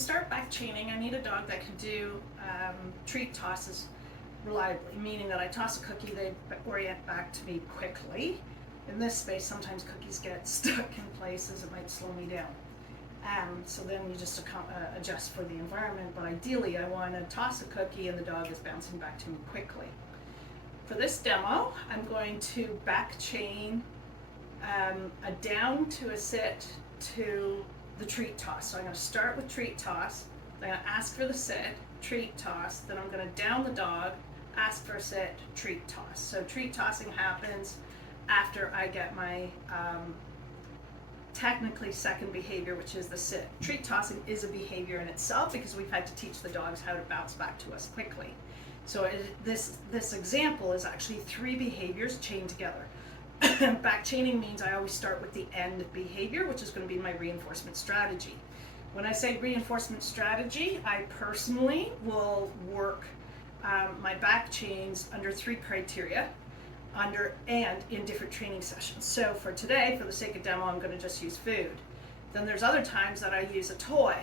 start back chaining, I need a dog that can do treat tosses reliably, meaning that I toss a cookie, they orient back to me quickly. In this space, sometimes cookies get stuck in places, it might slow me down. So then you just adjust for the environment, but ideally I want to toss a cookie and the dog is bouncing back to me quickly. For this demo, I'm going to back chain a down to a sit to the treat toss. So I'm going to start with treat toss, I'm going to ask for the sit, treat toss, then I'm going to down the dog, ask for a sit, treat toss. So treat tossing happens after I get my technically second behavior, which is the sit. Treat tossing is a behavior in itself because we've had to teach the dogs how to bounce back to us quickly. So this example is actually 3 behaviors chained together. Back chaining means I always start with the end behavior, which is going to be my reinforcement strategy. When I say reinforcement strategy, I personally will work my back chains under 3 criteria and in different training sessions. So for today, for the sake of demo, I'm going to just use food. Then there's other times that I use a toy,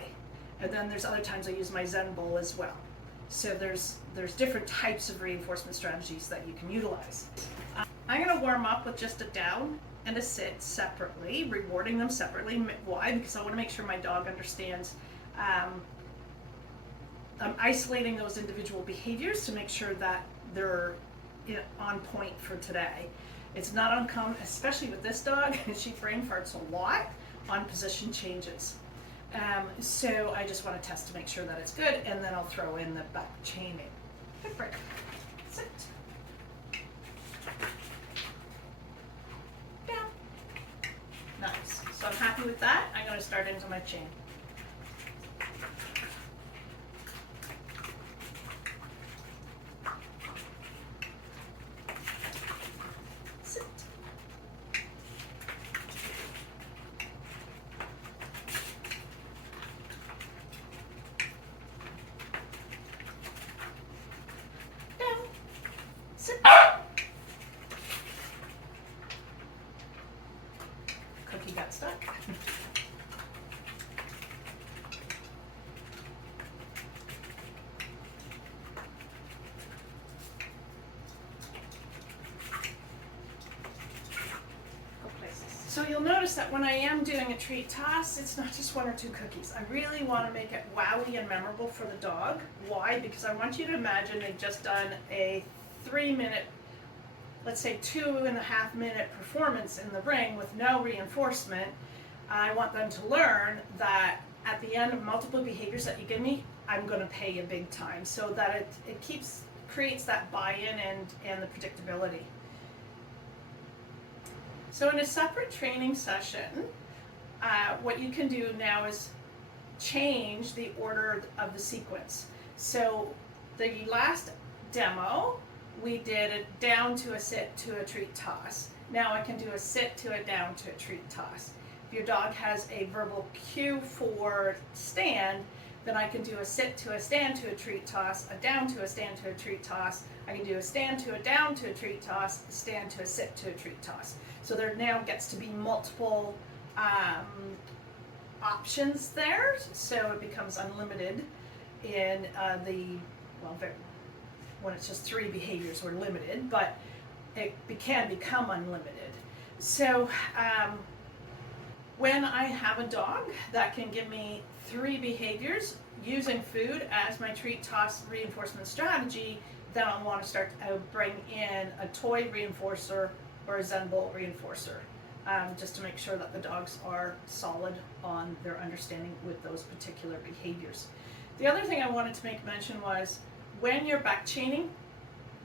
and then there's other times I use my Zen bowl as well. So there's different types of reinforcement strategies that you can utilize. I'm going to warm up with just a down and a sit separately, rewarding them separately. Why? Because I want to make sure my dog understands I'm isolating those individual behaviors to make sure that they're on point for today. It's not uncommon, especially with this dog, she brain farts a lot on position changes. So I just want to test to make sure that it's good, and then I'll throw in the back chaining. Good break. Sit. Down. Nice. So I'm happy with that. I'm going to start into my chain. Sit. Down. Sit. Cookie got stuck. So you'll notice that when I am doing a treat toss, it's not just 1 or 2 cookies. I really want to make it wowy and memorable for the dog. Why? Because I want you to imagine they've just done a 3-minute, let's say 2.5-minute performance in the ring with no reinforcement. I want them to learn that at the end of multiple behaviors that you give me, I'm going to pay you big time, so that it creates that buy-in and the predictability. So in a separate training session, what you can do now is change the order of the sequence. So the last demo, we did a down to a sit to a treat toss. Now I can do a sit to a down to a treat toss. If your dog has a verbal cue for stand, then I can do a sit to a stand to a treat toss, a down to a stand to a treat toss. I can do a stand to a down to a treat toss, a stand to a sit to a treat toss. So there now gets to be multiple options there, so it becomes unlimited in when it's just 3 behaviors, we're limited, but it can become unlimited. So when I have a dog that can give me 3 behaviors using food as my treat toss reinforcement strategy, then I'll want to start to bring in a toy reinforcer or a Zen bowl reinforcer, just to make sure that the dogs are solid on their understanding with those particular behaviors. The other thing I wanted to make mention was when you're back chaining,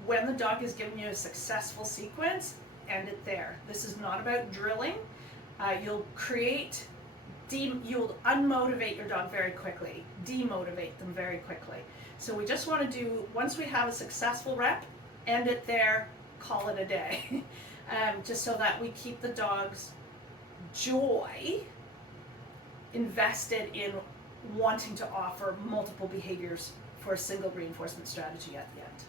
when the dog is giving you a successful sequence, end it there. This is not about drilling. You'll unmotivate your dog very quickly, demotivate them very quickly. So we just want to do, once we have a successful rep, end it there, call it a day. Just so that we keep the dog's joy invested in wanting to offer multiple behaviors for a single reinforcement strategy at the end.